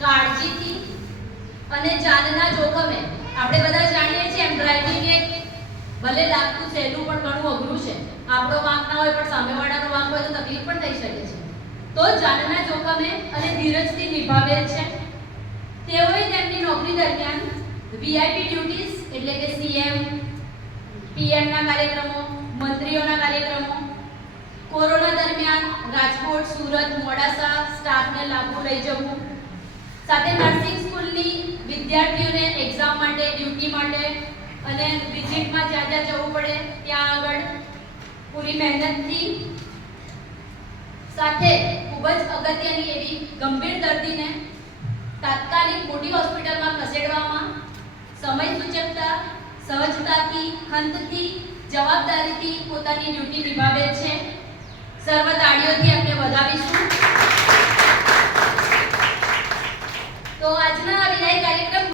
કાળજીથી અને જાનના જોખમે આપણે બધા જાણીએ છીએ એમ ડ્રાઇવિંગ એક ભલે લાગતું સહેલું પણ ઘણું અઘરું છે. આપણો વાંક ના હોય પણ સામેવાળાનો વાંક હોય તો તકલીફ પણ થઈ શકે છે. તો જાનના જોખમે અને ધીરજથી નિભાવેલ છે. તેઓએ તેમની નોકરી દરમિયાન વીઆઈપી ડ્યુટીઝ એટલે કે સીએમ પીએમના કાર્યક્રમો, મંત્રીઓના કાર્યક્રમો, કોરોના દરમિયાન રાજકોટ, સુરત, મોડાસા સ્ટાફને લાભો લઈ જવું, સાથે નર્સિંગ સ્કૂલની વિદ્યાર્થીઓને એક્ઝામ માટે, ડ્યુટી માટે અને વિઝિટમાં જ્યાં જ્યાં જવું પડે ત્યાં આગળ પૂરી મહેનતથી, સાથે ખૂબ જ અગત્યની એવી ગંભીર દર્દીને તાત્કાલિક મોટી હોસ્પિટલમાં ખસેડવામાં સમય સૂચકતા, સહજતાથી, ખંતથી, જવાબદારીથી પોતાની ડ્યુટી નિભાવે છે. સર્વ તાળીઓથી આપણે વધાવીશું. તો આજના વિદાય કાર્યક્રમ